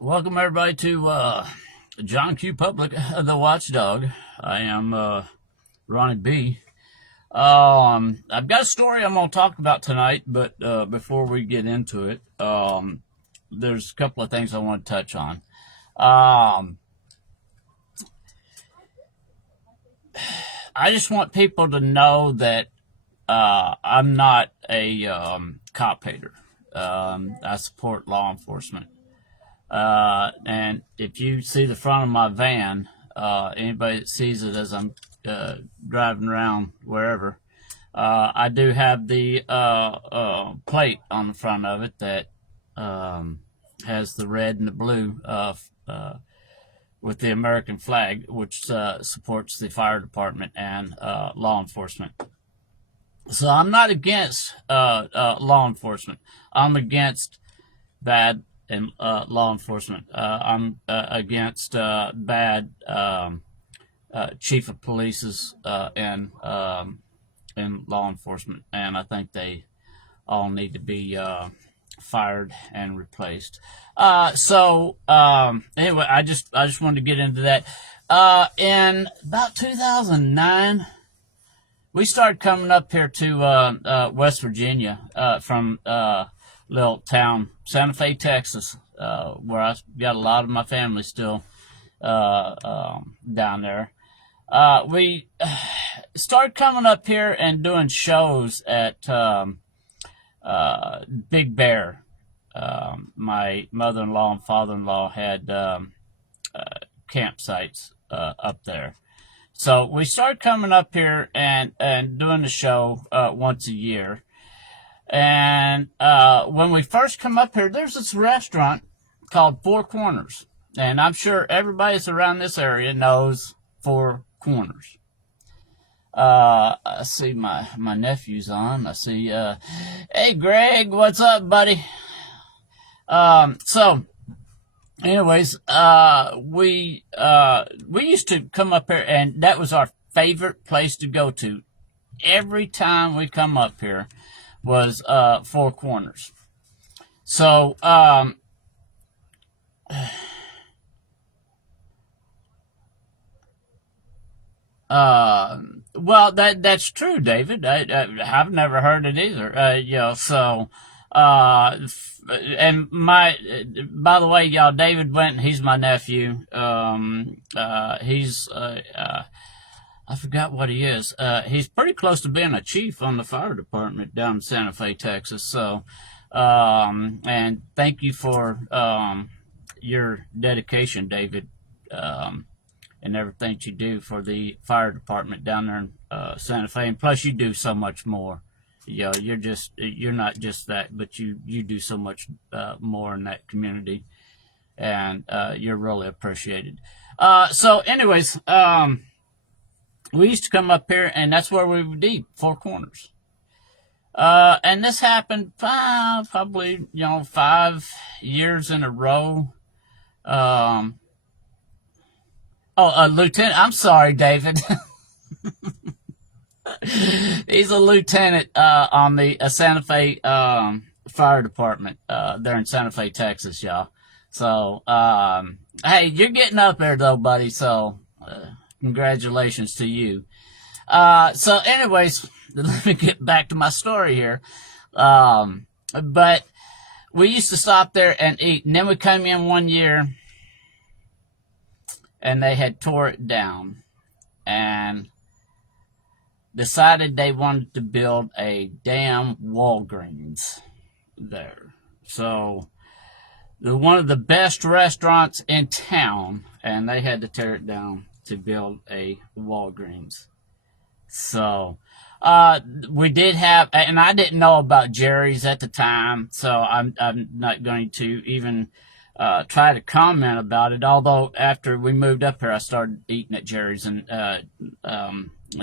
Welcome everybody to John Q. Public, the Watchdog. I am Ronnie B. I've got a story I'm going to talk about tonight, but before we get into it, there's a couple of things I want to touch on. I just want people to know that I'm not a cop hater. I support law enforcement. And if you see the front of my van, anybody that sees it as I'm driving around wherever, I do have the plate on the front of it that has the red and the blue with the American flag, which supports the fire department and law enforcement. So I'm not against law enforcement. I'm against bad and law enforcement. I'm against bad chief of police's and in law enforcement, and I think they all need to be fired and replaced. Anyway, I just wanted to get into that. In about 2009, we started coming up here to West Virginia from little town Santa Fe, Texas, where I got a lot of my family still down there. We started coming up here and doing shows at Big Bear. My mother-in-law and father-in-law had campsites up there. So we started coming up here and doing the show once a year. And when we first come up here, there's this restaurant called Four Corners. And I'm sure everybody that's around this area knows Four Corners. I see my nephew's on. I see, hey, Greg, what's up, buddy? Anyways, we used to come up here, and that was our favorite place to go to. Every time we come up here was Four Corners. So, well, that's true, David. I've never heard it either. And by the way, y'all, David Winton, he's my nephew. He's, I forgot what he is. He's pretty close to being a chief on the fire department down in Santa Fe, Texas. So, and thank you for, your dedication, David, and everything you do for the fire department down there in, Santa Fe. And plus you do so much more. You know, you're not just that, but you do so much more in that community, and you're really appreciated. Anyways, we used to come up here, and that's where we would eat, Four Corners. And this happened probably 5 years in a row. Lieutenant. I'm sorry, David. He's a lieutenant on the Santa Fe fire department there in Santa Fe, Texas, y'all. So, hey, you're getting up there though, buddy. So, congratulations to you. Anyways, let me get back to my story here. But we used to stop there and eat, and then we came in one year, and they had tore it down, and decided they wanted to build a damn Walgreens there. So, one of the best restaurants in town, and they had to tear it down to build a Walgreens. So, we did have, and I didn't know about Jerry's at the time, so I'm not going to even try to comment about it. Although after we moved up here, I started eating at Jerry's, and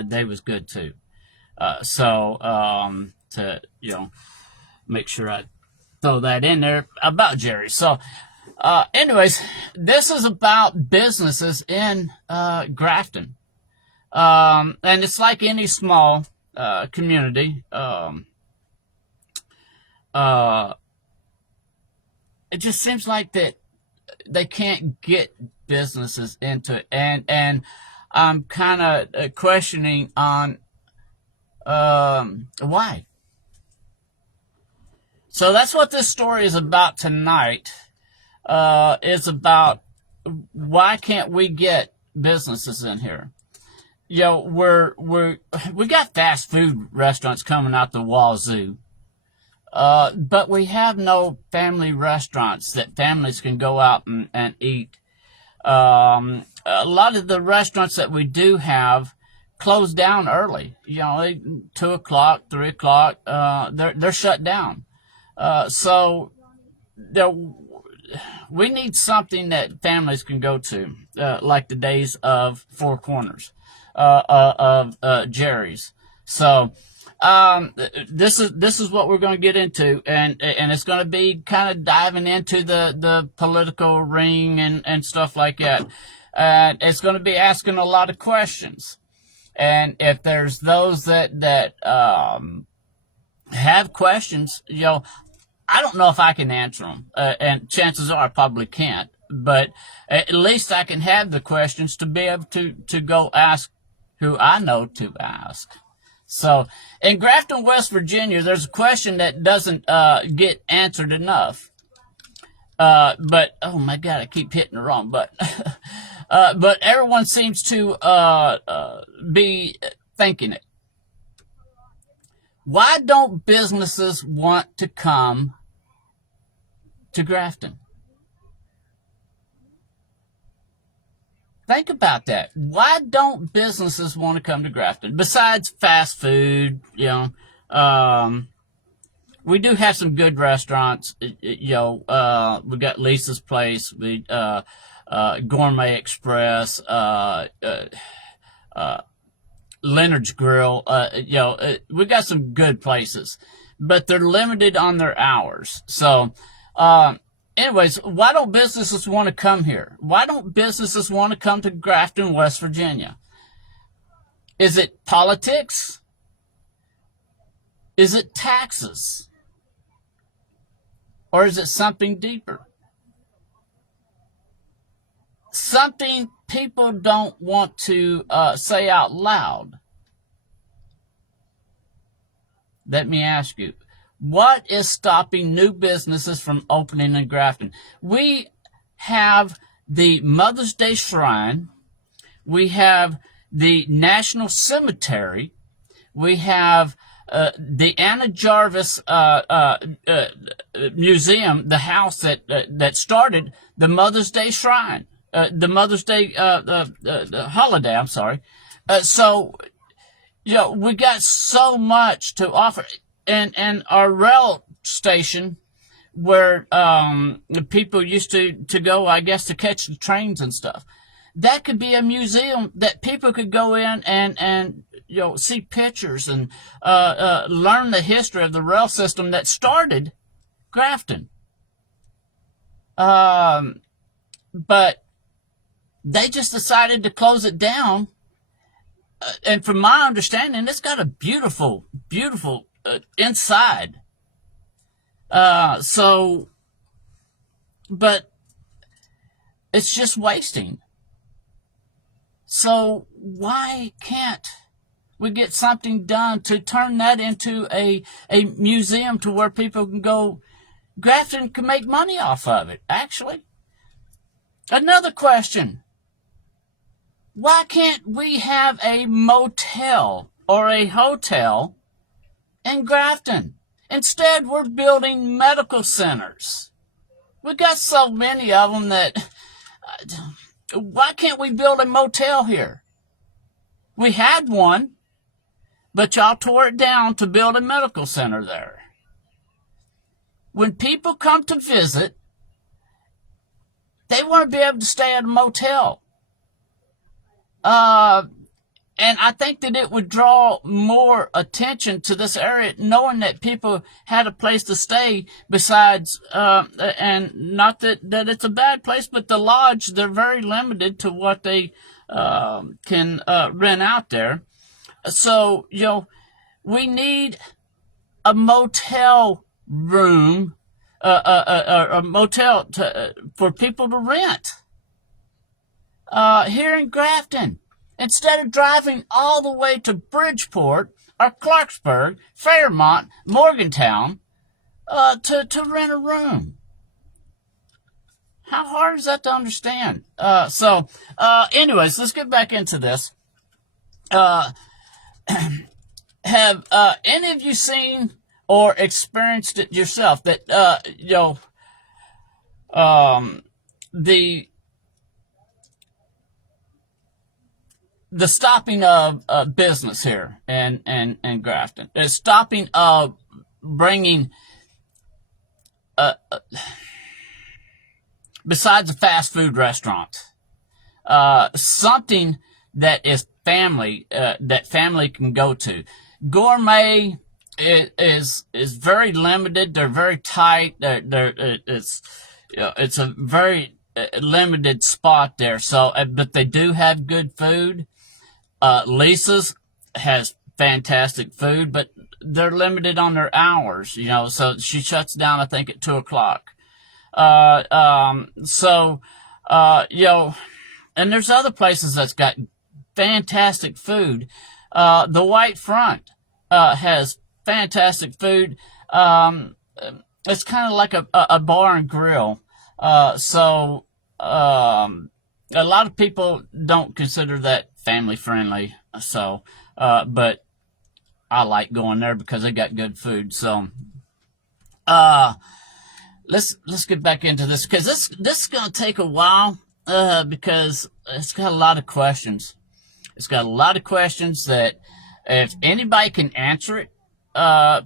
they was good too. To make sure I throw that in there about Jerry's. So, anyways, this is about businesses in Grafton, and it's like any small community. It just seems like that they can't get businesses into it, and I'm kind of questioning on why. So that's what this story is about tonight. Is about why can't we get businesses in here? We got fast food restaurants coming out the wazoo. But we have no family restaurants that families can go out and eat. A lot of the restaurants that we do have close down early. 2 o'clock, 3 o'clock, they're shut down. So we need something that families can go to, like the days of Four Corners, of Jerry's. So this is what we're going to get into, and it's going to be kind of diving into the political ring and stuff like that. And it's going to be asking a lot of questions. And if there's those that have questions, I don't know if I can answer them, and chances are I probably can't. But at least I can have the questions to be able to go ask who I know to ask. So in Grafton, West Virginia, there's a question that doesn't get answered enough. But oh my God, I keep hitting the wrong button. But everyone seems to be thinking it. Why don't businesses want to come to Grafton? Think about that. Why don't businesses want to come to Grafton? Besides fast food, we do have some good restaurants. We got Lisa's Place, Gourmet Express, Leonard's Grill. We got some good places, but they're limited on their hours. So, anyways, why don't businesses want to come here? Why don't businesses want to come to Grafton, West Virginia? Is it politics? Is it taxes? Or is it something deeper? Something people don't want to say out loud. Let me ask you, what is stopping new businesses from opening in Grafton? We have the Mother's Day Shrine. We have the National Cemetery. We have the Anna Jarvis Museum, the house that started the Mother's Day Shrine, the Mother's Day holiday. I'm sorry. So we got so much to offer, and our rail station where the people used to go, I guess, to catch the trains and stuff. That could be a museum that people could go in and see pictures and learn the history of the rail system that started Grafton. But they just decided to close it down. And from my understanding, it's got a beautiful, beautiful inside. But it's just wasting. So why can't we get something done to turn that into a museum to where people can go? Grafton can make money off of it, actually. Another question. Why can't we have a motel or a hotel in Grafton? Instead, we're building medical centers. We got so many of them that... why can't we build a motel here? We had one, but y'all tore it down to build a medical center there. When people come to visit, they want to be able to stay at a motel. And I think that it would draw more attention to this area, knowing that people had a place to stay besides, and not that it's a bad place, but the lodge, they're very limited to what they can rent out there. So, we need a motel room, a motel for people to rent here in Grafton, instead of driving all the way to Bridgeport or Clarksburg, Fairmont, Morgantown to rent a room. How hard is that to understand? Anyways, let's get back into this. Have any of you seen or experienced it yourself that the stopping of business here in Grafton, the stopping of bringing besides a fast food restaurant, something that is family that family can go to. Gourmet is very limited. They're very tight. It's a very limited spot there. So, but they do have good food. Lisa's has fantastic food, but they're limited on their hours. So she shuts down, I think, at 2:00. And there's other places that's got fantastic food. The White Front has fantastic food. It's kind of like a bar and grill. A lot of people don't consider that family friendly. But I like going there because they got good food. So, let's get back into this, because this is going to take a while, because it's got a lot of questions. It's got a lot of questions that if anybody can answer it,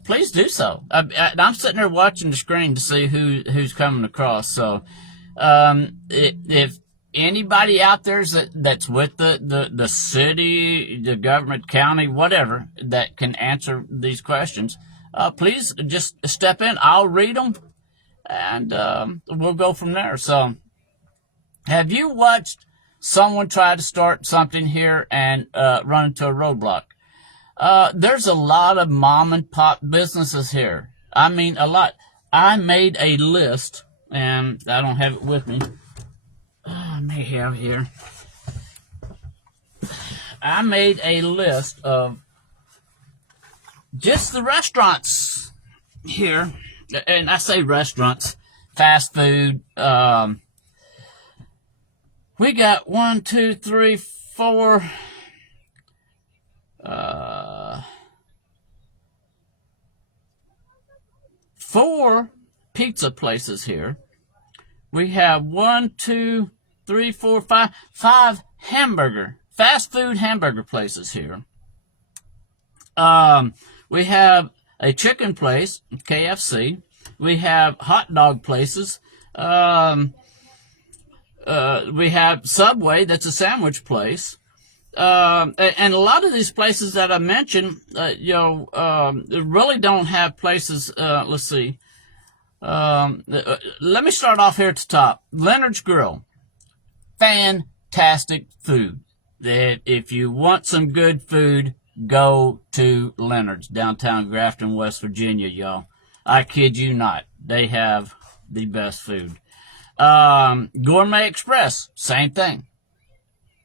please do so. I'm sitting there watching the screen to see who's coming across. So, if anybody out there that's with the city, the government, county, whatever, that can answer these questions, please just step in. I'll read them, and we'll go from there. So, have you watched someone try to start something here and run into a roadblock? There's a lot of mom and pop businesses here. I mean, a lot. I made a list, and I don't have it with me. I may have here. I made a list of just the restaurants here, and I say restaurants, fast food. We got 1, 2, 3, 4. 4 pizza places here. We have 1, 2, 3, 4, 5 fast food hamburger places here. We have a chicken place, KFC. We have hot dog places. We have Subway, that's a sandwich place. And a lot of these places that I mentioned, really don't have places. Let's see. Let me start off here at the top. Leonard's Grill. Fantastic food. If you want some good food, go to Leonard's, downtown Grafton, West Virginia, y'all. I kid you not. They have the best food. Gourmet Express, same thing.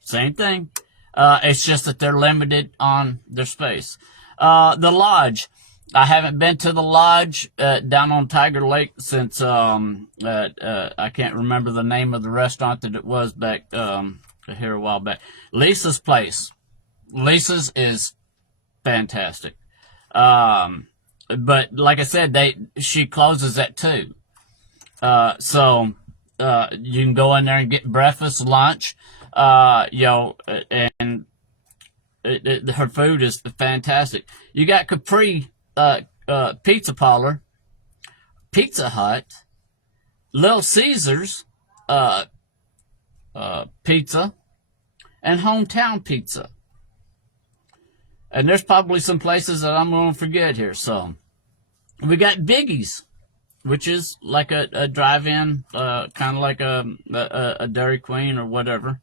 Same thing. It's just that they're limited on their space. The Lodge. I haven't been to the Lodge down on Tiger Lake since I can't remember the name of the restaurant that it was back here a while back. Lisa's Place. Lisa's is fantastic. But like I said, she closes at 2. So you can go in there and get breakfast, lunch. And her food is fantastic. You got Capri Pizza Parlor, Pizza Hut, Little Caesars Pizza, and Hometown Pizza. And there's probably some places that I'm going to forget here. So we got Biggie's, which is like a drive-in, kind of like a Dairy Queen or whatever.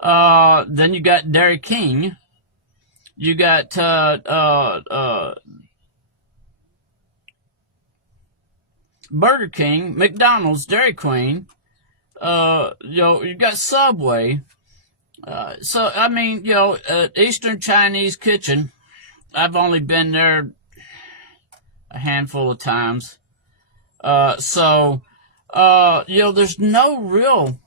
Then you got Dairy King. You got Burger King, McDonald's, Dairy Queen. You got Subway. So I mean, Eastern Chinese Kitchen. I've only been there a handful of times. There's no real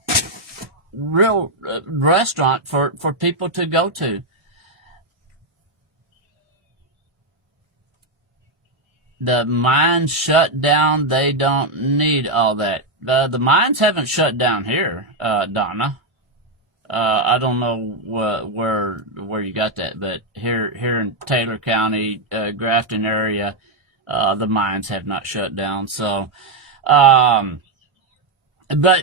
restaurant for people to go to. The mines shut down. They don't need all that. The mines haven't shut down here, Donna. I don't know where you got that, but here in Taylor County, Grafton area, the mines have not shut down. So, but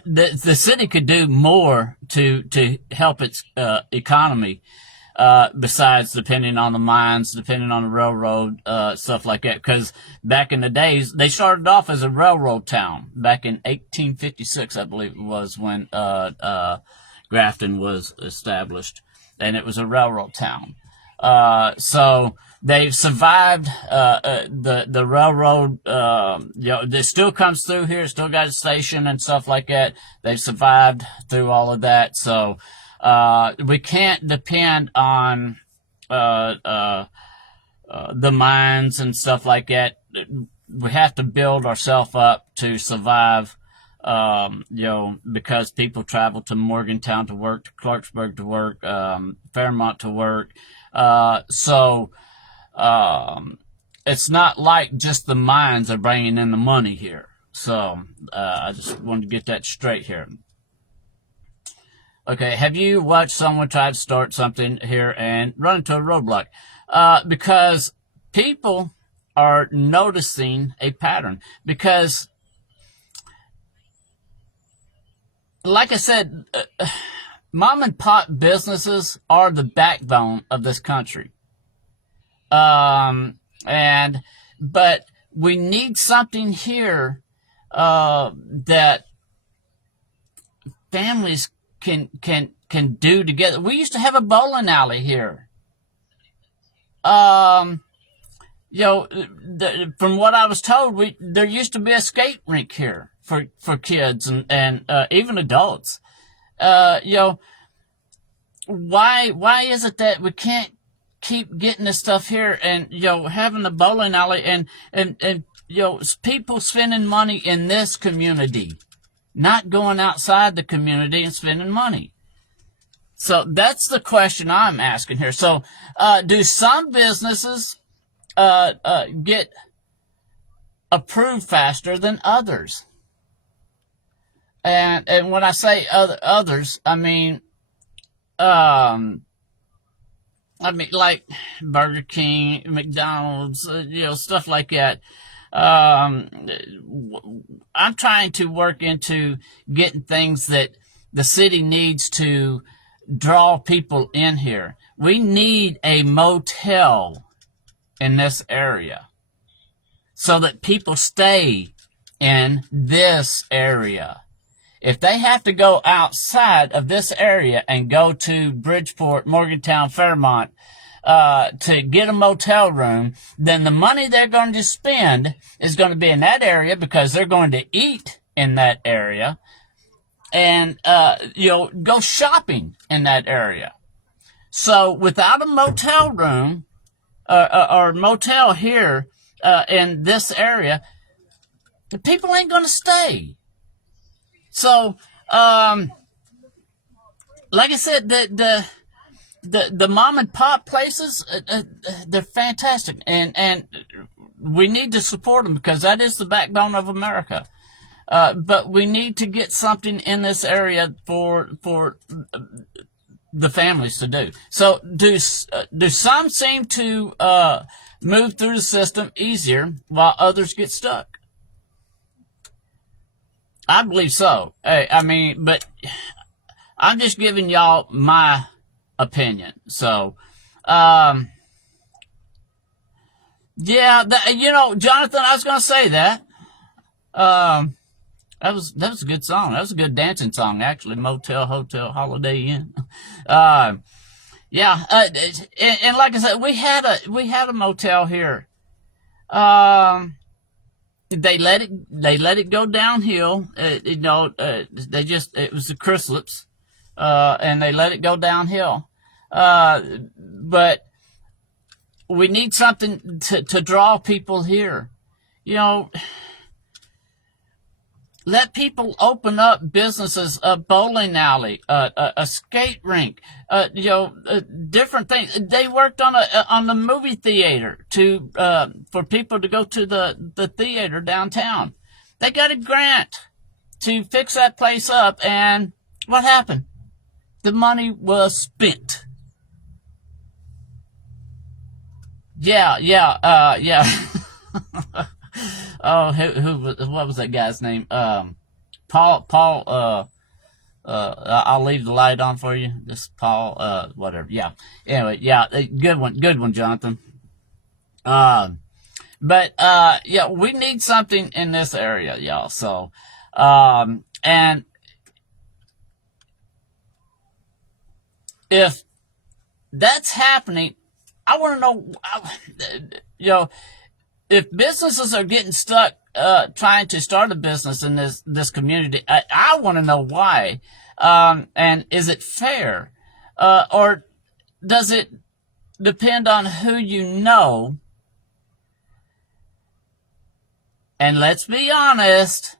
the city could do more to help its economy. Besides depending on the mines, depending on the railroad, stuff like that. Because back in the days, they started off as a railroad town. Back in 1856, I believe it was when Grafton was established, and it was a railroad town. So they've survived the railroad. It still comes through here. It still got a station and stuff like that. They've survived through all of that. So we can't depend on the mines and stuff like that. We have to build ourselves up to survive. Because people travel to Morgantown to work, to Clarksburg to work, Fairmont to work. It's not like just the mines are bringing in the money here. So, I just wanted to get that straight here. Okay, have you watched someone try to start something here and run into a roadblock? Because people are noticing a pattern. Because, like I said, mom and pop businesses are the backbone of this country. But we need something here, that families can do together. We used to have a bowling alley here. From what I was told, there used to be a skate rink here for kids and even adults. Why is it that we can't keep getting this stuff here and having the bowling alley and people spending money in this community, not going outside the community and spending money? So that's the question I'm asking here. So, do some businesses get approved faster than others? And when I say others, I mean like Burger King, McDonald's, stuff like that. I'm trying to work into getting things that the city needs to draw people in here. We need a motel in this area so that people stay in this area. If they have to go outside of this area and go to Bridgeport, Morgantown, Fairmont, to get a motel room, then the money they're going to spend is going to be in that area because they're going to eat in that area and, go shopping in that area. So without a motel room, or motel here, in this area, the people ain't going to stay. So, like I said, the mom and pop places, they're fantastic, and we need to support them because that is the backbone of America. But we need to get something in this area for the families to do. So, do some seem to move through the system easier while others get stuck? I believe so. But I'm just giving y'all my opinion. So, Jonathan, I was going to say that. That was a good song. That was a good dancing song, actually. Motel, Hotel, Holiday Inn. And like I said, we had a motel here. they let it go downhill. It was the Chryslips, and they let it go downhill. But we need something to draw people here. You know, let people open up businesses, a bowling alley, a skate rink, different things. They worked on the movie theater for people to go to the theater downtown. They got a grant to fix that place up, and what happened? The money was spent. Yeah. Oh, what was that guy's name? Paul. I'll leave the light on for you. This Paul. Whatever. Yeah. Anyway, yeah. Good one, Jonathan. Yeah, we need something in this area, y'all. So, and if that's happening, I want to know, you know, if businesses are getting stuck trying to start a business in this community, I want to know why. And is it fair? Or does it depend on who you know? And let's be honest,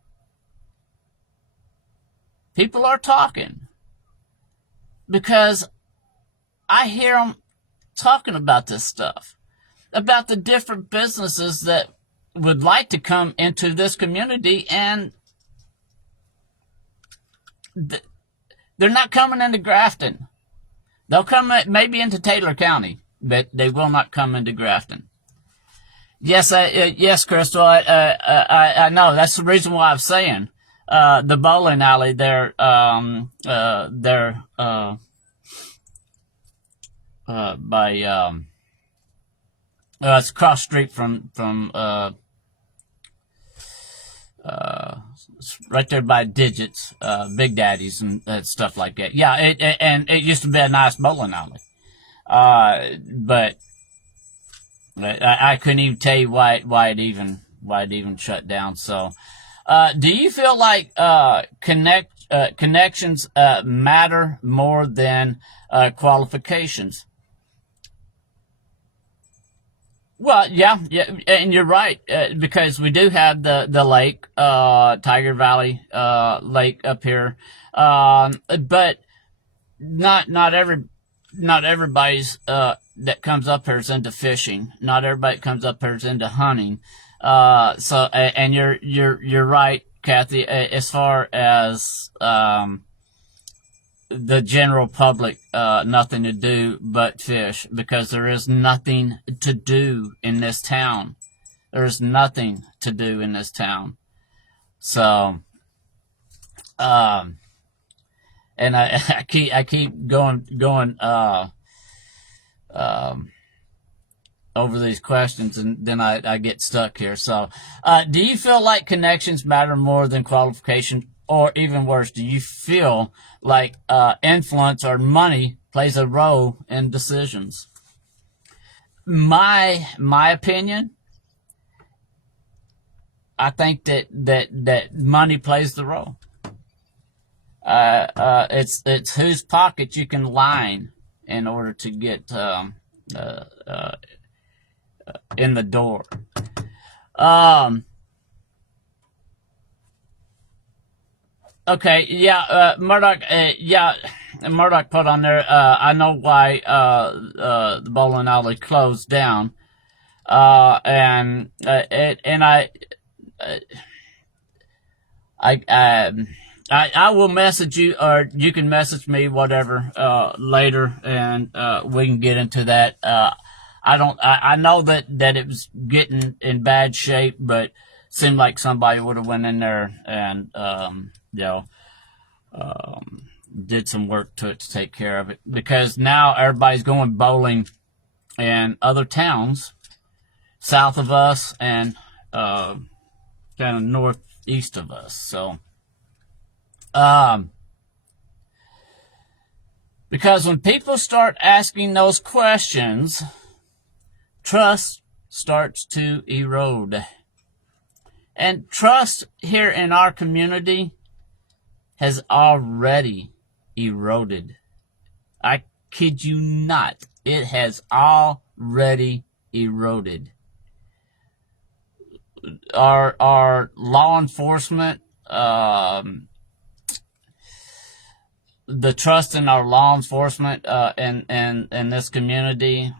people are talking because I hear them talking about this stuff, about the different businesses that would like to come into this community, and they're not coming into Grafton. They'll come maybe into Taylor County, but they will not come into Grafton. Yes, Crystal. I know. That's the reason why I'm saying the bowling alley there. There by it's across street from right there by Digits, Big Daddies and stuff like that. Yeah, and it used to be a nice bowling alley. But I couldn't even tell you why it even shut down. So, do you feel like connections matter more than qualifications? Well, yeah, and you're right, because we do have the lake, Tiger Valley Lake up here, but not everybody's that comes up here is into fishing. Not everybody that comes up here is into hunting. And you're right, Kathy. As far as the general public, nothing to do but fish, because there is nothing to do in this town. There's nothing to do in this town. So, and I keep going over these questions, and then I get stuck here. So, do you feel like connections matter more than qualification? Or even worse, do you feel like influence or money plays a role in decisions? My opinion, I think that money plays the role. It's whose pocket you can line in order to get in the door. Okay, yeah, Murdoch, yeah, Murdoch put on there, I know why, the bowling alley closed down, and I will message you, or you can message me, whatever, later, and, we can get into that. I know that it was getting in bad shape, but seemed like somebody would have went in there and, did some work to take care of it, because now everybody's going bowling in other towns south of us and kind of northeast of us. So, because when people start asking those questions, trust starts to erode. And trust here in our community has already eroded. I kid you not. It has already eroded. Our law enforcement, the trust in our law enforcement in this community,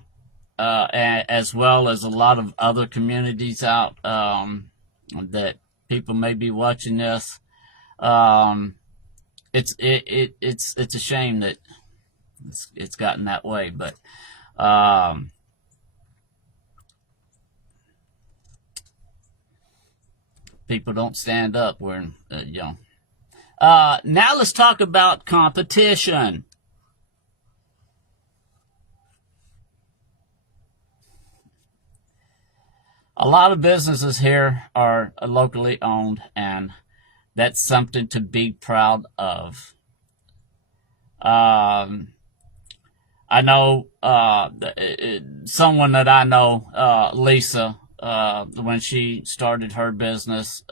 as well as a lot of other communities out that people may be watching this. It's a shame that it's gotten that way, but people don't stand up when now let's talk about competition. A lot of businesses here are locally owned, and that's something to be proud of. I know someone that I know, Lisa, when she started her business,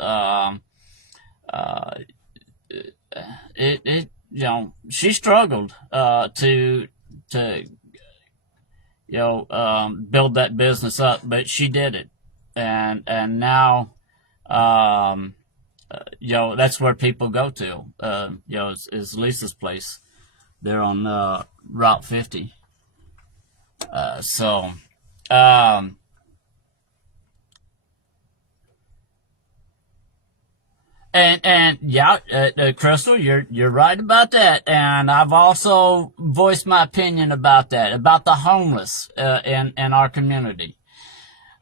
she struggled to build that business up, but she did it, and now that's where people go to. Is Lisa's place. They're on Route 50. Crystal, you're right about that, and I've also voiced my opinion about that, about the homeless in our community.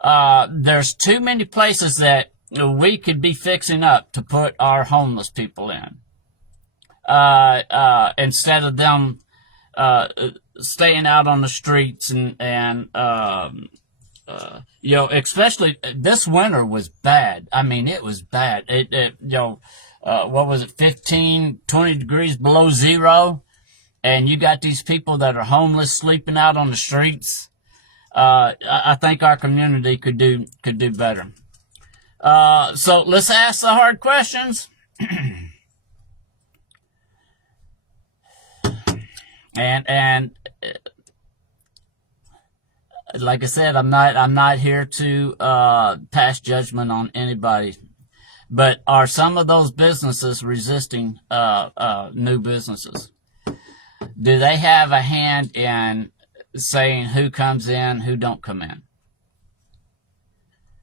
There's too many places that we could be fixing up to put our homeless people in, instead of them staying out on the streets and especially this winter was bad. I mean, it was bad. What was it, 15, 20 degrees below zero, and you got these people that are homeless sleeping out on the streets. I think our community could do better. So let's ask the hard questions. and like I said, I'm not here to pass judgment on anybody. But are some of those businesses resisting new businesses? Do they have a hand in saying who comes in, who don't come in?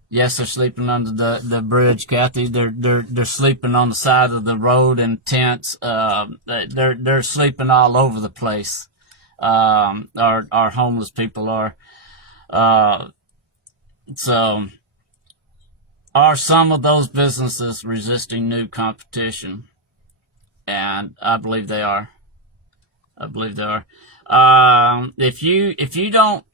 Yes, they're sleeping under the bridge, Kathy. They're sleeping on the side of the road in tents. They're sleeping all over the place. Our homeless people are. So, are some of those businesses resisting new competition? And I believe they are. If you don't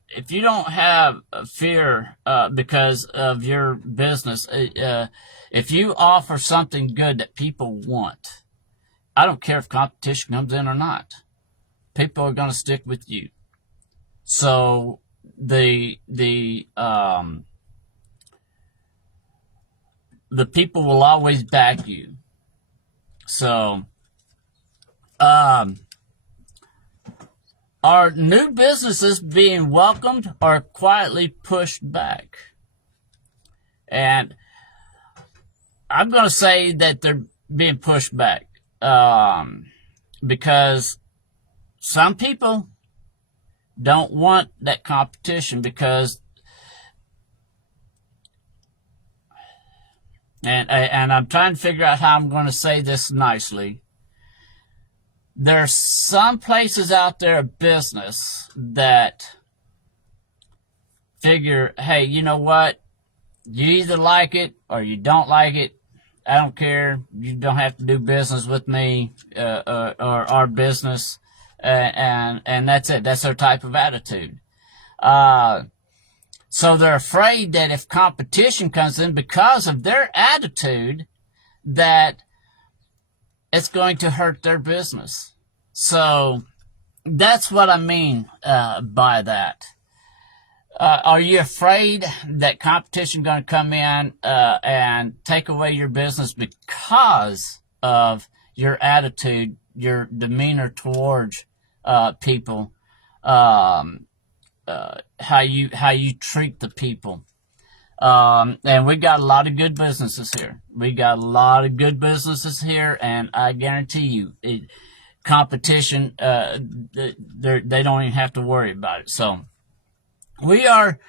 have fear because of your business, if you offer something good that people want, I don't care if competition comes in or not. People are going to stick with you. So the people will always back you. So, are new businesses being welcomed or quietly pushed back? And I'm going to say that they're being pushed back, because some people don't want that competition because, and I'm trying to figure out how I'm going to say this nicely. There's some places out there of business that figure, hey, you know what? You either like it or you don't like it. I don't care. You don't have to do business with me or our business. And that's it. That's their type of attitude. So they're afraid that if competition comes in because of their attitude, that it's going to hurt their business. So that's what I mean by that. Are you afraid that competition going to come in and take away your business because of your attitude, your demeanor towards people, um, how you treat the people? And we got a lot of good businesses here. We got a lot of good businesses here, and I guarantee you, competition, they don't even have to worry about it. So are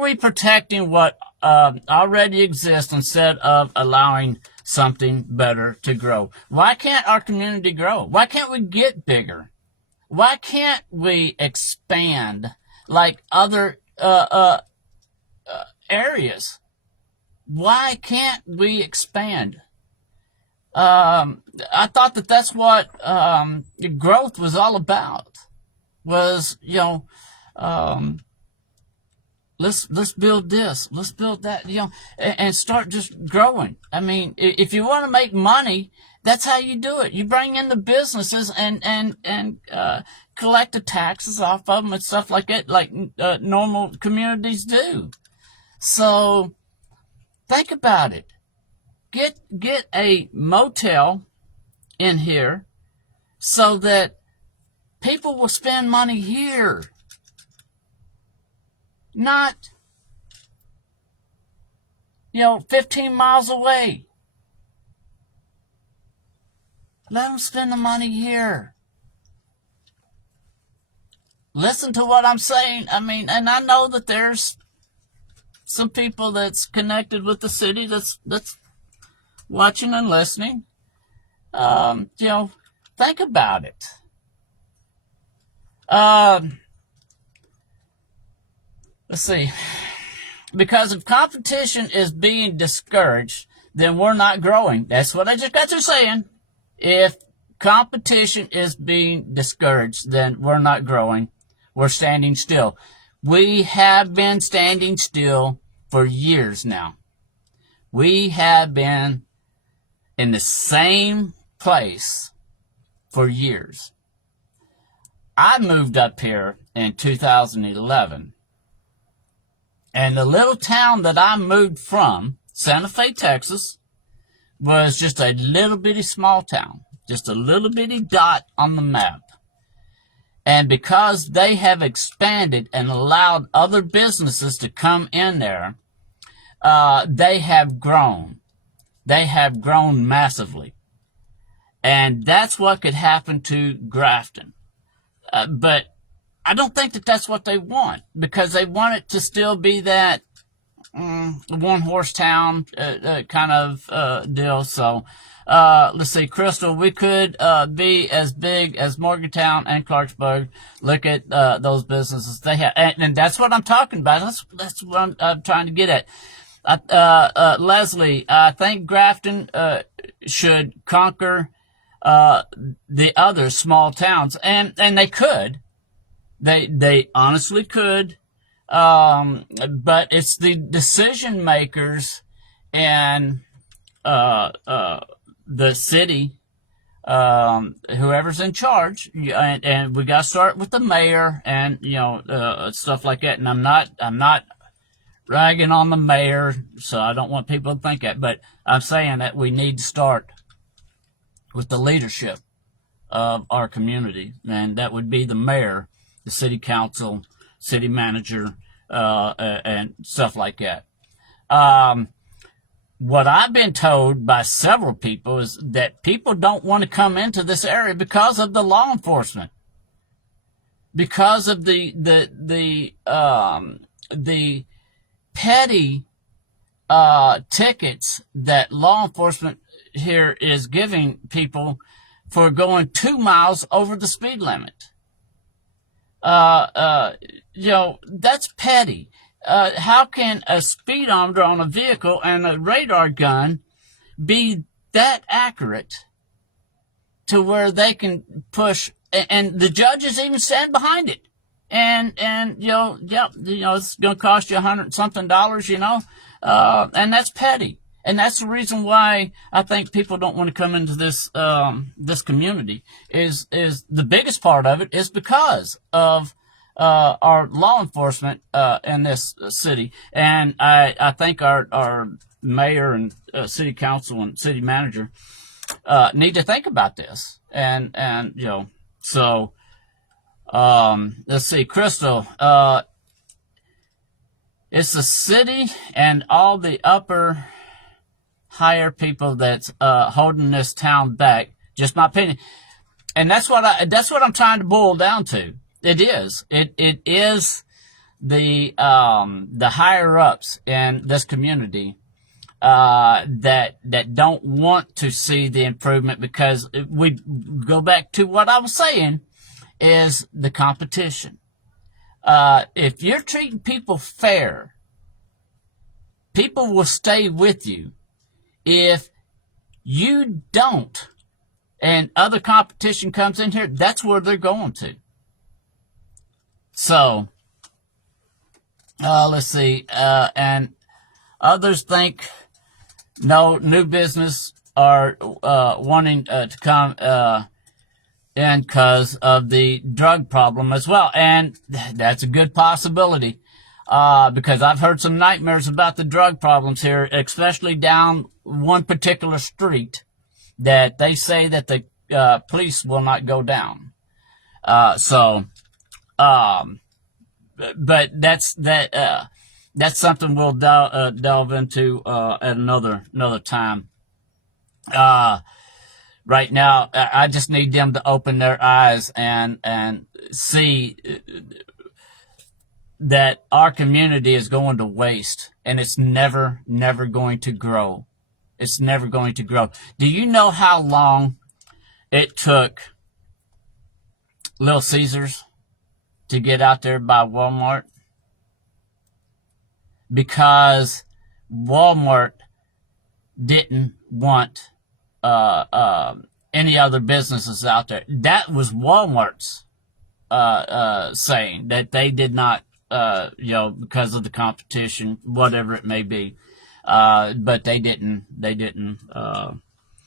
we protecting what already exists instead of allowing something better to grow? Why can't our community grow? Why can't we get bigger? Why can't we expand like other areas? Why can't we expand? I thought that that's what growth was all about. Was let's build this, let's build that, and start just growing. I mean, if you want to make money, that's how you do it. You bring in the businesses and collect the taxes off of them and stuff like that, like normal communities do. So think about it. Get a motel in here so that people will spend money here, not 15 miles away. Let them spend the money here. Listen to what I'm saying. I mean, and I know that there's some people that's connected with the city that's watching and listening. Think about it. Let's see. Because if competition is being discouraged, then we're not growing. That's what I just got through saying. If competition is being discouraged, then we're not growing. We're standing still. We have been standing still for years now. We have been in the same place for years. I moved up here in 2011. And the little town that I moved from, Santa Fe, Texas, was just a little bitty small town. Just a little bitty dot on the map. And because they have expanded and allowed other businesses to come in there, they have grown. They have grown massively. And that's what could happen to Grafton. But I don't think that that's what they want, because they want it to still be that one-horse town kind of deal. So let's see, Crystal, we could be as big as Morgantown and Clarksburg. Look at those businesses they have, and that's what I'm talking about. That's what I'm trying to get at. Leslie, I think Grafton should conquer the other small towns, and they could. They honestly could. But it's the decision makers and the city, whoever's in charge, and we got to start with the mayor and stuff like that. And I'm not ragging on the mayor, so I don't want people to think that, but I'm saying that we need to start with the leadership of our community, and that would be the mayor, the city council, city manager, and stuff like that. What I've been told by several people is that people don't want to come into this area because of the law enforcement, because of the petty tickets that law enforcement here is giving people for going 2 miles over the speed limit. That's petty. How can a speedometer on a vehicle and a radar gun be that accurate to where they can push, and the judges even stand behind it? And it's going to cost you $100-something, and that's petty. And that's the reason why I think people don't want to come into this this community. Is the biggest part of it is because of our law enforcement in this city. And I think our mayor and city council and city manager need to think about this. And so let's see, Crystal. It's the city and all the upper higher people that's holding this town back. Just my opinion, and that's what I'm trying to boil down to. It is the higher ups in this community that don't want to see the improvement, because we go back to what I was saying is the competition. If you're treating people fair, people will stay with you. If you don't, and other competition comes in here, that's where they're going to. So, let's see, and others think no new business are wanting to come in because of the drug problem as well, and that's a good possibility. Because I've heard some nightmares about the drug problems here, especially down one particular street that they say that the police will not go down. But that's something we'll delve into at another time. Right now, I just need them to open their eyes and see that our community is going to waste, and it's never going to grow. It's never going to grow. Do you know how long it took Little Caesars to get out there by Walmart? Because Walmart didn't want any other businesses out there. That was Walmart's saying, that they did not, because of the competition, whatever it may be. But they didn't.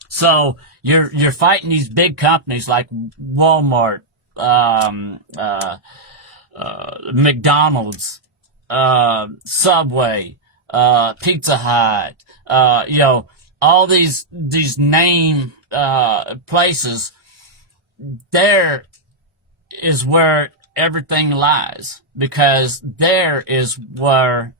So you're fighting these big companies like Walmart, McDonald's, Subway, Pizza Hut, all these name places. There is where everything lies, because there is where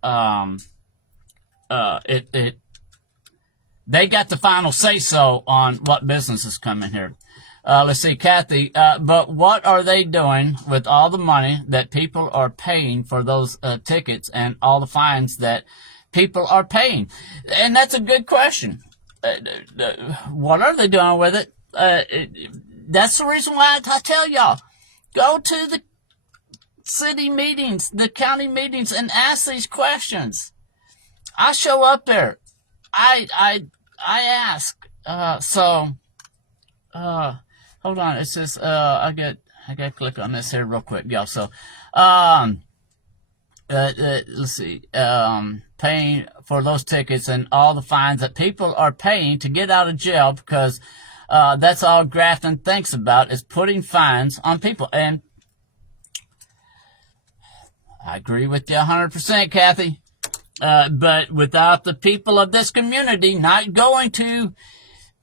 they got the final say so on what businesses come in here. Let's see, Kathy. But what are they doing with all the money that people are paying for those tickets and all the fines that people are paying? And that's a good question. What are they doing with it? That's the reason why I tell y'all, go to the city meetings, the county meetings, and ask these questions. I show up there. I ask. Hold on. It says, I got to click on this here real quick, y'all. So, let's see. Paying for those tickets and all the fines that people are paying to get out of jail, because that's all Grafton thinks about, is putting fines on people. And I agree with you 100%, Kathy. But without the people of this community not going to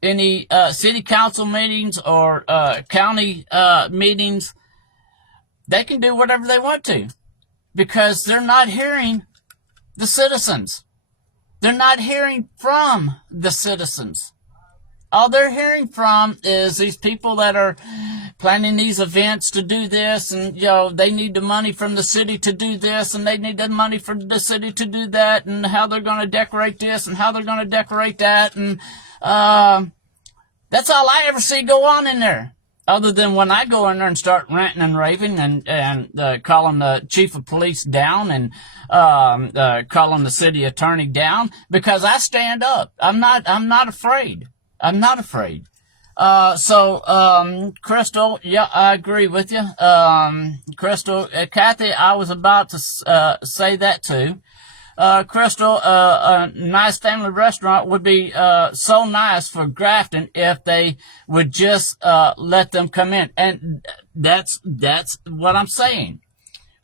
any city council meetings or county meetings, they can do whatever they want to, because they're not hearing the citizens. They're not hearing from the citizens. All they're hearing from is these people that are planning these events to do this, and they need the money from the city to do this, and they need the money from the city to do that, and how they're going to decorate this and how they're going to decorate that, and that's all I ever see go on in there. Other than when I go in there and start ranting and raving and calling the chief of police down and calling the city attorney down, because I stand up. I'm not afraid. I'm not afraid. Crystal, yeah, I agree with you. Crystal, Kathy, I was about to say that too. Crystal, a nice family restaurant would be so nice for Grafton if they would just let them come in. And that's what I'm saying.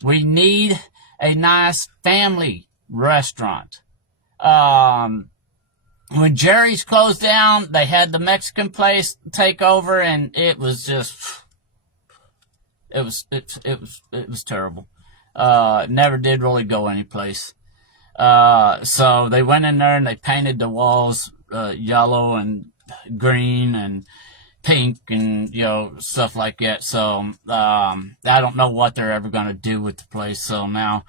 We need a nice family restaurant. When Jerry's closed down, they had the Mexican place take over, and it was terrible. Never did really go anyplace. So they went in there and they painted the walls yellow and green and pink and stuff like that. So I don't know what they're ever going to do with the place. So now,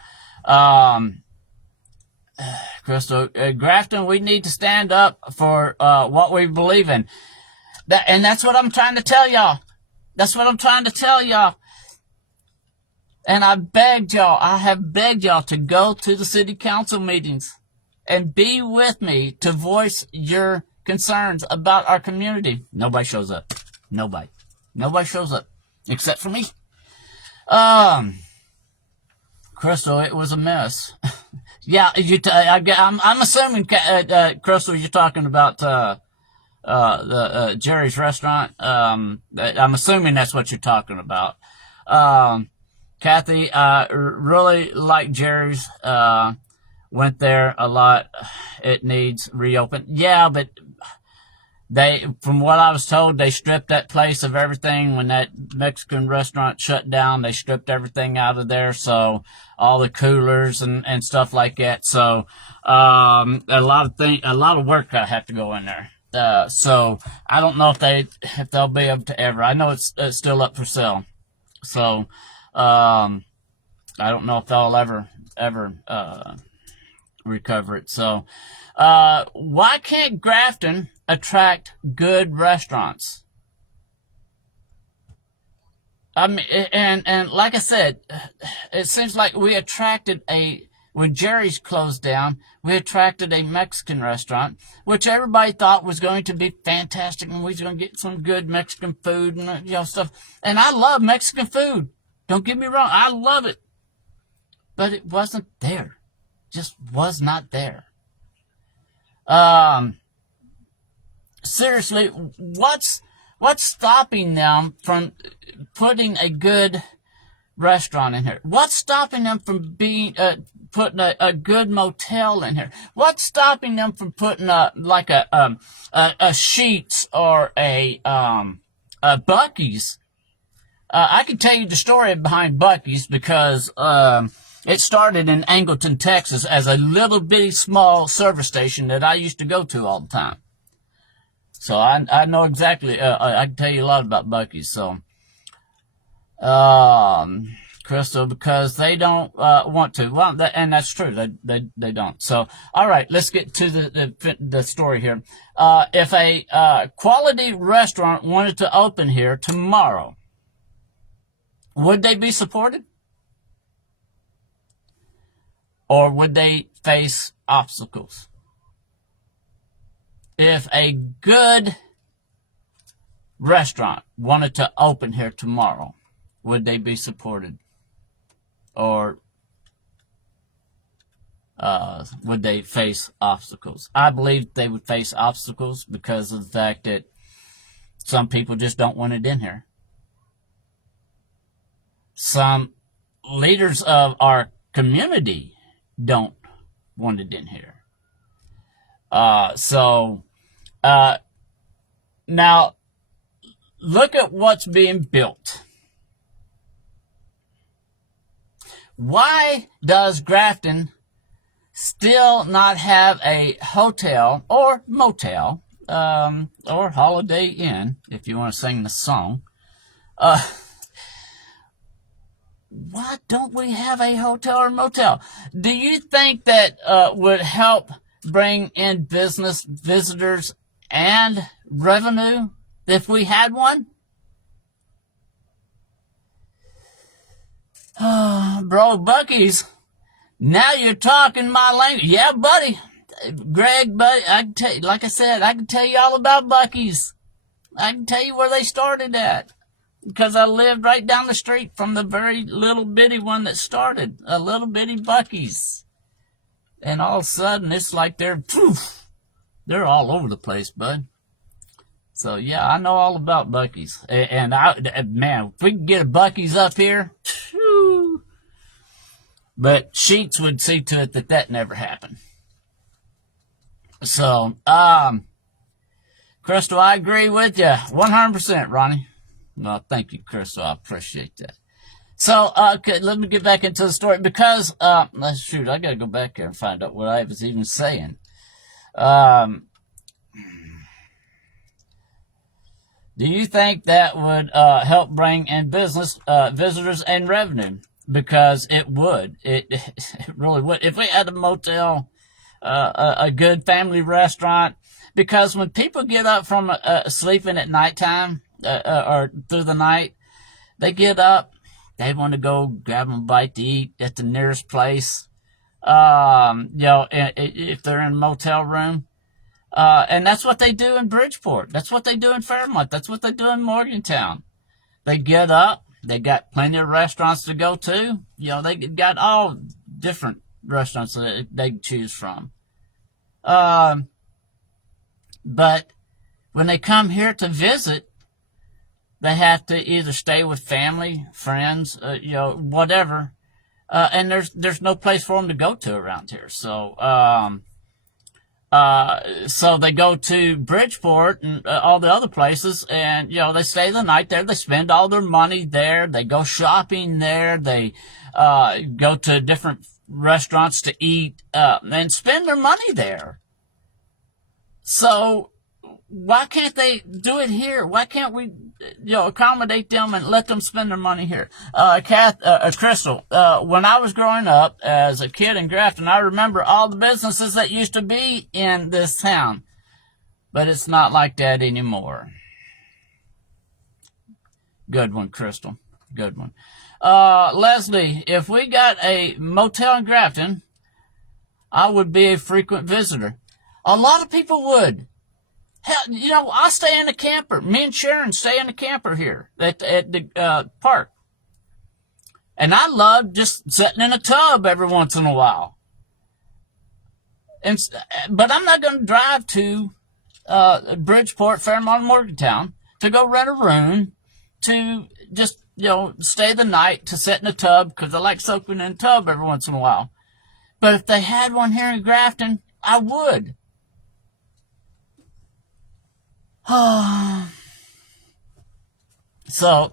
Crystal, Grafton, we need to stand up for what we believe in. And that's what I'm trying to tell y'all. That's what I'm trying to tell y'all. And I have begged y'all to go to the city council meetings and be with me to voice your concerns about our community. Nobody shows up. Nobody shows up except for me. Crystal, it was a mess. Yeah, I'm assuming, Crystal, you're talking about the Jerry's restaurant. I'm assuming that's what you're talking about. Kathy, really like Jerry's. Went there a lot. It needs reopened. Yeah, but from what I was told, they stripped that place of everything when that Mexican restaurant shut down. They stripped everything out of there, so all the coolers and stuff like that. So a lot of work I have to go in there. So I don't know if they'll be able to ever. I know it's still up for sale. So I don't know if they'll ever recover it. So why can't Grafton attract good restaurants? I mean, and like I said, it seems like when Jerry's closed down, we attracted a Mexican restaurant, which everybody thought was going to be fantastic, and we was going to get some good Mexican food and stuff. And I love Mexican food. Don't get me wrong, I love it. But it wasn't there. Just was not there. Seriously, what's stopping them from putting a good restaurant in here? What's stopping them from putting a good motel in here? What's stopping them from putting a Sheetz or a Buc-ee's? I can tell you the story behind Buc-ee's because it started in Angleton, Texas, as a little bitty small service station that I used to go to all the time. So I know exactly. I can tell you a lot about Buc-ee's. So, Crystal, because they don't want to. Well, and that's true. They don't. So, all right, let's get to the story here. If a quality restaurant wanted to open here tomorrow, would they be supported? Or would they face obstacles? If a good restaurant wanted to open here tomorrow, would they be supported? Or would they face obstacles? I believe they would face obstacles because of the fact that some people just don't want it in here. Some leaders of our community don't want it in here. Now, look at what's being built. Why does Grafton still not have a hotel or motel, or Holiday Inn, if you want to sing the song? Why don't we have a hotel or motel? Do you think that would help bring in business, visitors, and revenue if we had one? Bro, Buc-ee's, now you're talking my language. Yeah, buddy. Greg, buddy, I can tell you, like I said, I can tell you all about Buc-ee's. I can tell you where they started at. Because I lived right down the street from the very little bitty one that started, a little bitty Buc-ee's. And all of a sudden, it's like they're all over the place, bud. So, yeah, I know all about Buc-ee's. And man, if we can get a Buc-ee's up here, But Sheets would see to it that that never happened. So, Crystal, I agree with you 100%, Ronnie. Well, thank you, Crystal. I appreciate that. So, okay, let me get back into the story because, shoot, I gotta go back there and find out what I was even saying. Do you think that would help bring in business visitors and revenue? Because it would. It really would. If we had a motel, a good family restaurant, because when people get up from sleeping at nighttime or through the night, they get up, they want to go grab them a bite to eat at the nearest place. If they're in a motel room. And that's what they do in Bridgeport. That's what they do in Fairmont. That's what they do in Morgantown. They get up. They got plenty of restaurants to go to. They got all different restaurants that they choose from. But when they come here to visit, they have to either stay with family, friends, whatever. And there's no place for them to go to around here. So they go to Bridgeport and all the other places, and they stay the night there. They spend all their money there. They go shopping there. They go to different restaurants to eat and spend their money there. So why can't they do it here? Why can't we, accommodate them and let them spend their money here? Crystal, when I was growing up as a kid in Grafton, I remember all the businesses that used to be in this town, but it's not like that anymore. Good one, Crystal. Good one. Leslie, if we got a motel in Grafton, I would be a frequent visitor. A lot of people would. Hell, I stay in a camper. Me and Sharon stay in a camper here at the park. And I love just sitting in a tub every once in a while. But I'm not going to drive to Bridgeport, Fairmont, Morgantown to go rent a room to just, stay the night to sit in a tub because I like soaking in a tub every once in a while. But if they had one here in Grafton, I would. So,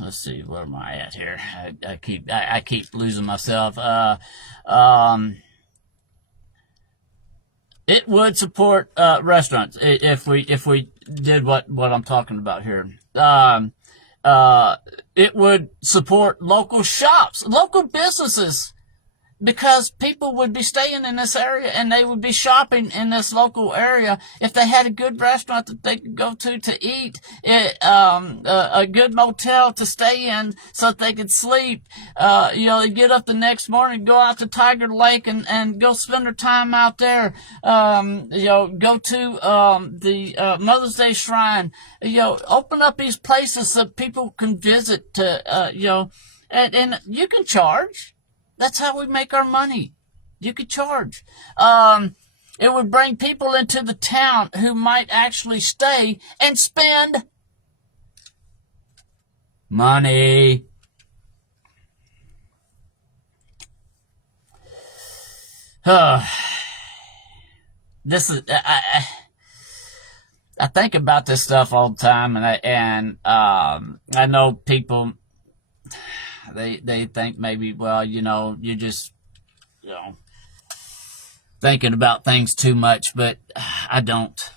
let's see, where am I at here? I keep losing myself. It would support restaurants if we did what I'm talking about here. It would support local shops, local businesses. Because people would be staying in this area and they would be shopping in this local area if they had a good restaurant that they could go to eat, a good motel to stay in so that they could sleep. They get up the next morning, go out to Tiger Lake and go spend their time out there. Go to the Mother's Day Shrine. Open up these places so people can visit and you can charge. That's how we make our money. You could charge. It would bring people into the town who might actually stay and spend money. This is I think about this stuff all the time, and I know people. They think maybe, well, you're just, thinking about things too much, but I don't.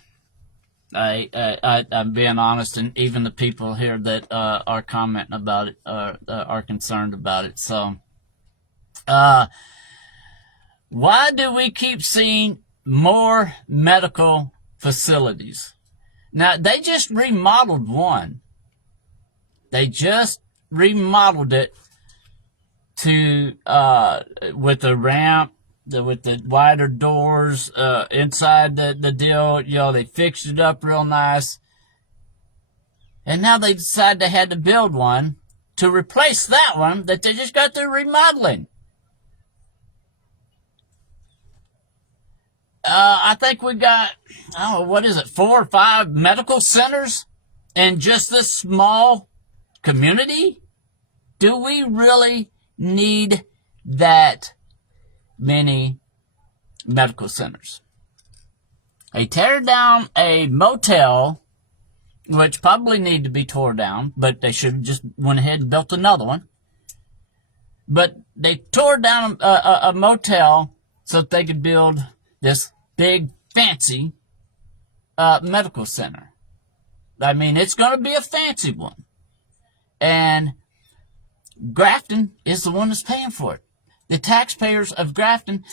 I'm being honest, and even the people here that are commenting about it are concerned about it. So, why do we keep seeing more medical facilities? Now, they just remodeled one. They just remodeled it to with a ramp, with the wider doors inside the deal. They fixed it up real nice, and now they decided they had to build one to replace that one that they just got through remodeling. I think we got, I don't know, what is it, 4 or 5 medical centers in just this small community? Do we really need that many medical centers? They tear down a motel, which probably need to be tore down, but they should have just went ahead and built another one. But they tore down a motel so that they could build this big, fancy medical center. I mean, it's going to be a fancy one. And Grafton is the one that's paying for it. The taxpayers of Grafton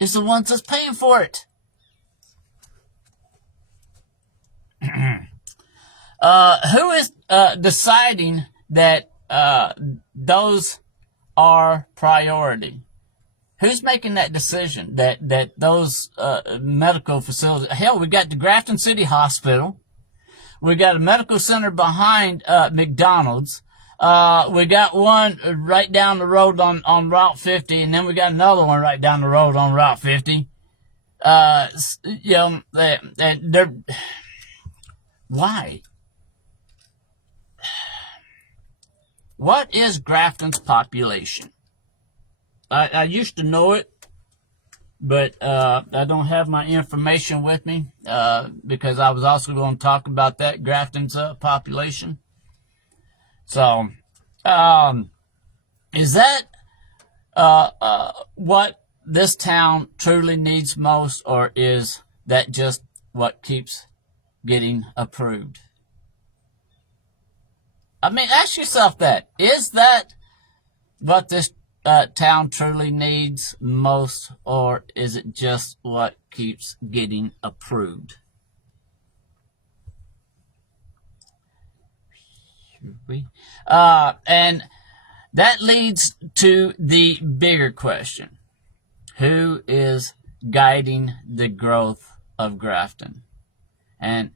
is the ones that's paying for it. Who is deciding that those are priority? Who's making that decision that those medical facilities? Hell, we got the Grafton City Hospital. We got a medical center behind McDonald's. We got one right down the road on Route 50, and then we got another one right down the road on Route 50. They're why? What is Grafton's population? I used to know it, but I don't have my information with me because I was also going to talk about that, Grafton's population. So, is that what this town truly needs most, or is that just what keeps getting approved? I mean, ask yourself that. Is that what this town truly needs most, or is it just what keeps getting approved? And that leads to the bigger question. Who is guiding the growth of Grafton? And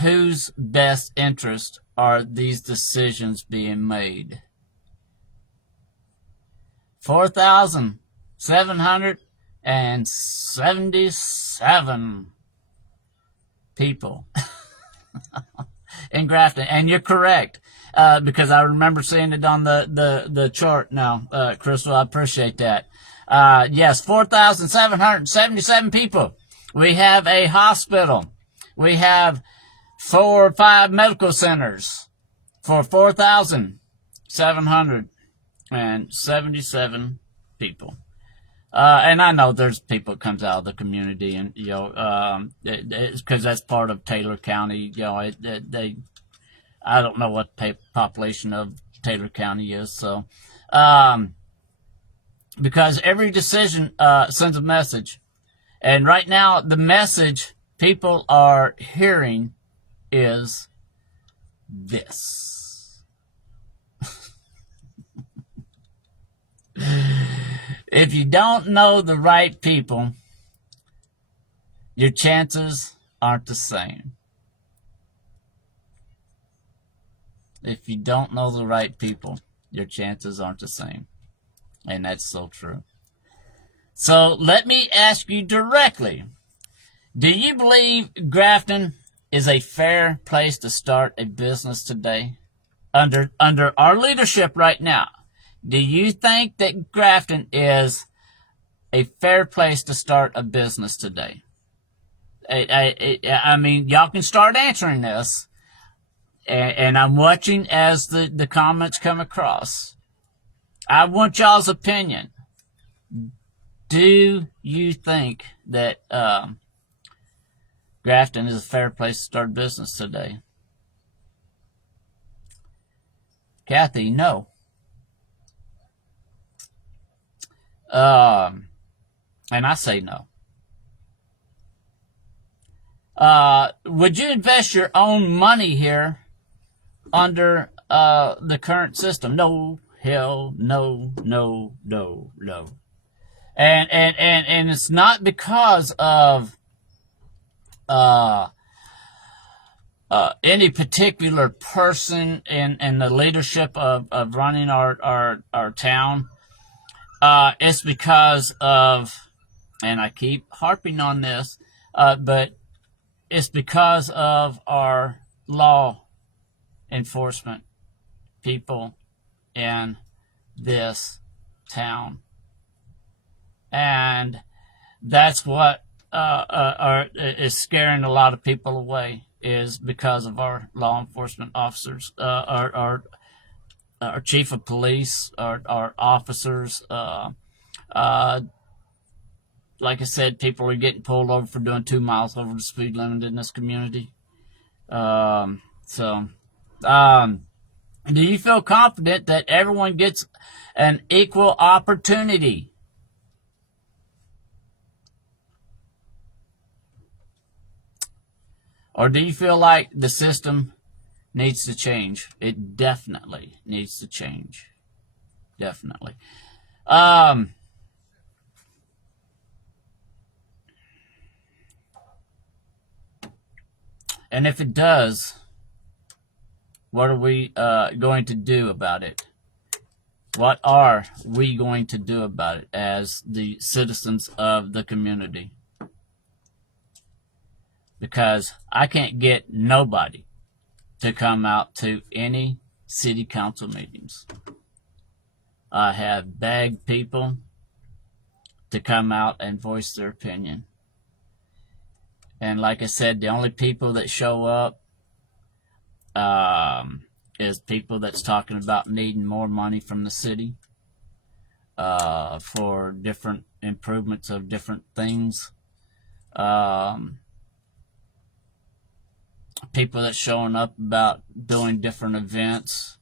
whose best interest are these decisions being made? 4,777 people in Grafton. And you're correct, because I remember seeing it on the chart now, Crystal. I appreciate that. Yes, 4,777 people. We have a hospital. We have 4 or 5 medical centers for 4,777 people. And I know there's people that comes out of the community, and it's because that's part of Taylor County. I don't know what the population of Taylor County is, so because every decision sends a message, and right now the message people are hearing is this. If you don't know the right people, your chances aren't the same. If you don't know the right people, your chances aren't the same. And that's so true. So let me ask you directly. Do you believe Grafton is a fair place to start a business today? Under our leadership right now, do you think that Grafton is a fair place to start a business today? I mean, y'all can start answering this, and I'm watching as the comments come across. I want y'all's opinion. Do you think that Grafton is a fair place to start business today? Kathy, no. And I say no. Would you invest your own money here under the current system? No, hell, no. And it's not because of any particular person in the leadership of running our town. It's because of, and I keep harping on this, but it's because of our law enforcement people in this town. And that's what is scaring a lot of people away, is because of our law enforcement officers, our chief of police, our officers. Like I said, people are getting pulled over for doing 2 miles over the speed limit in this community. So, do you feel confident that everyone gets an equal opportunity? Or do you feel like the system needs to change? It definitely needs to change. Definitely. And if it does, what are we going to do about it? What are we going to do about it as the citizens of the community? Because I can't get nobody to come out to any city council meetings. I have begged people to come out and voice their opinion. And like I said, the only people that show up is people that's talking about needing more money from the city for different improvements of different things. People that's showing up about doing different events.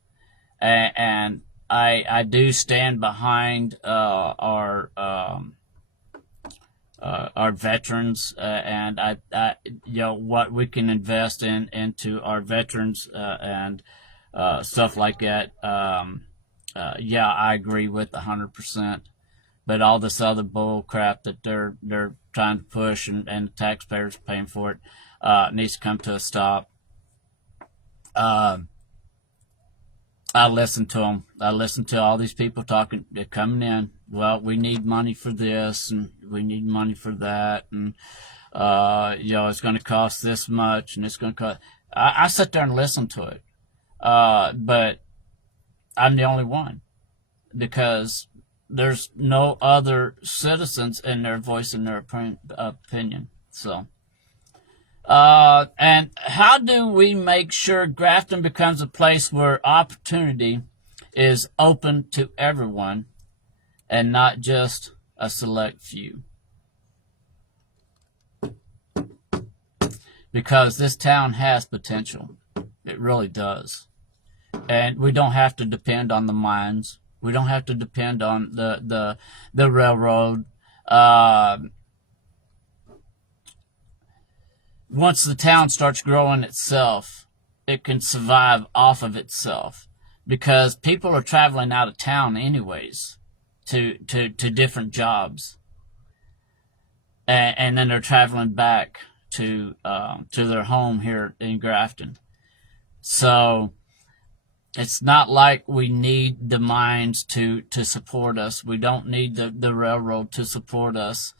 And I do stand behind our veterans, and I what we can invest into our veterans and stuff like that. Yeah, I agree with 100%. But all this other bull crap that they're trying to push, and the taxpayers are paying for it, needs to come to a stop. I listen to them. I listen to all these people talking. They're coming in. Well, we need money for this, and we need money for that, and it's going to cost this much, and it's going to cost. I sit there and listen to it, but I'm the only one, because there's no other citizens in there voicing their opinion. So. And how do we make sure Grafton becomes a place where opportunity is open to everyone and not just a select few? Because this town has potential. It really does. And we don't have to depend on the mines. We don't have to depend on the railroad. Once the town starts growing itself, it can survive off of itself, because people are traveling out of town anyways to different jobs, and then they're traveling back to their home here in Grafton. So it's not like we need the mines to support us. We don't need the railroad to support us.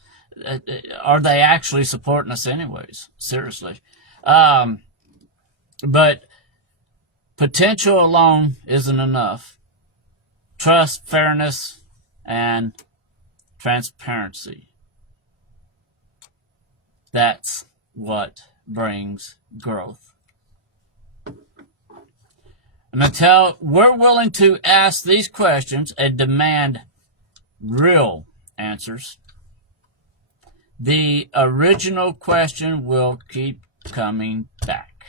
Are they actually supporting us anyways? Seriously. But potential alone isn't enough. Trust, fairness, and transparency. That's what brings growth. And until we're willing to ask these questions and demand real answers, the original question will keep coming back.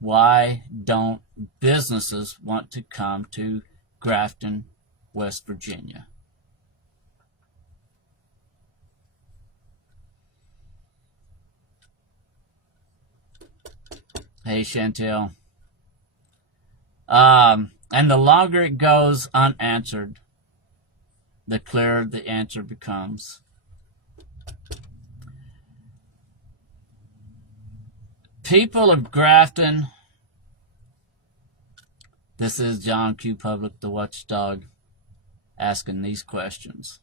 Why don't businesses want to come to Grafton, West Virginia? Hey, Chantel. And the longer it goes unanswered, the clearer the answer becomes. People of Grafton, this is John Q. Public, the watchdog, asking these questions.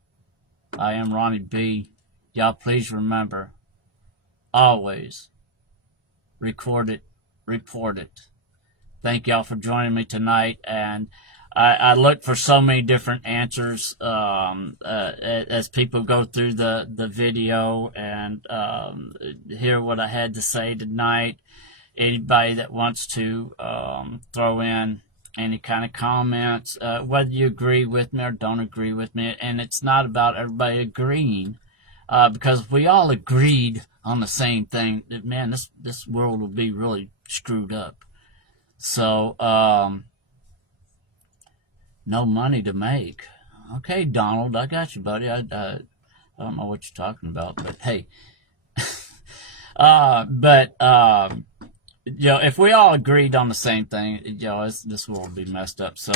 I am Ronnie B. Y'all please remember, always record it, report it. thank y'all for joining me tonight. And I look for so many different answers as people go through the video and hear what I had to say tonight. Anybody that wants to throw in any kind of comments, whether you agree with me or don't agree with me, and it's not about everybody agreeing, because if we all agreed on the same thing, man, this world will be really screwed up. So, no money to make. Okay, Donald, I got you, buddy. I don't know what you're talking about, but hey. If we all agreed on the same thing, this world would be messed up. So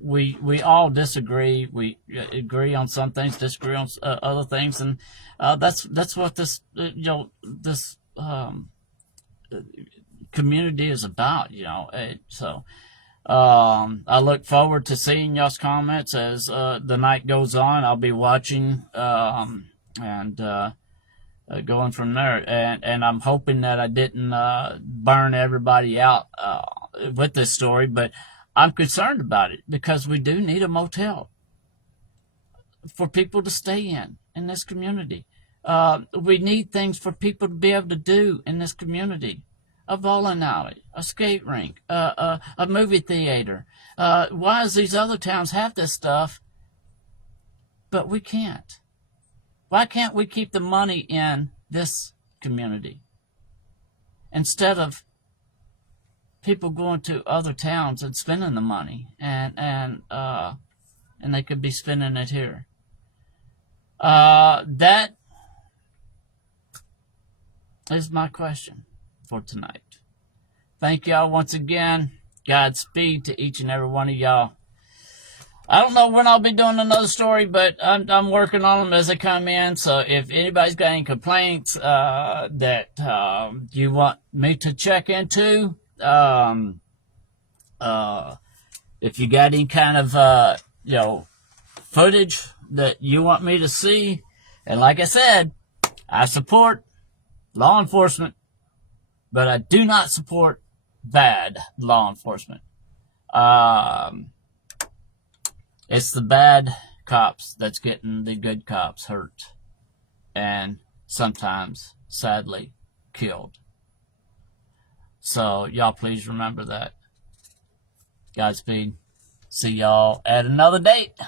we all disagree. We agree on some things, disagree on other things, and that's what this community is about. So. I look forward to seeing y'all's comments as the night goes on. I'll be watching and going from there. And I'm hoping that I didn't burn everybody out with this story, but I'm concerned about it because we do need a motel for people to stay in this community. We need things for people to be able to do in this community. A bowling alley, a skate rink, a movie theater. Why does these other towns have this stuff, but we can't? Why can't we keep the money in this community instead of people going to other towns and spending the money, and they could be spending it here? That is my question for tonight. Thank y'all once again. Godspeed to each and every one of y'all. I don't know when I'll be doing another story, but I'm working on them as they come in. So if anybody's got any complaints that you want me to check into, if you got any kind of footage that you want me to see, and like I said, I support law enforcement, but I do not support bad law enforcement. It's the bad cops that's getting the good cops hurt and sometimes, sadly, killed. So y'all please remember that. Godspeed. See y'all at another date.